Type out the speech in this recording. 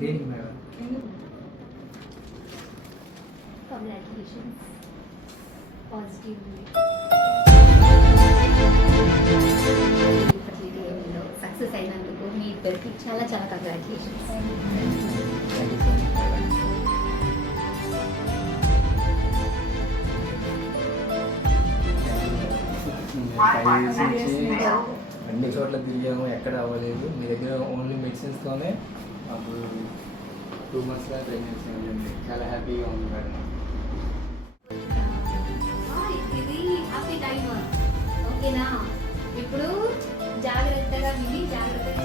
దేనికి madam? Congratulations. Positive fertility ఏమిలో success అయినందుకు మీ ఇద్దరికి చాలా చాలా congratulations. Thank you so much madam. Five years నుంచి అన్ని చోట్ల తిరిగాము, ఎక్కడ అవ్వలేదు. మీ దగ్గర ఓన్లీ మెడిసిన్స్తోనే మాకు 2 monthsగా ప్రెగ్నెన్సీ ఉందండి. చాలా హ్యాపీగా ఉంది మేడం. ఇది హ్యాపీ టైమ్. ఓకేనా? ఇప్పుడు జాగ్రత్తగా విని జాగ్రత్తగా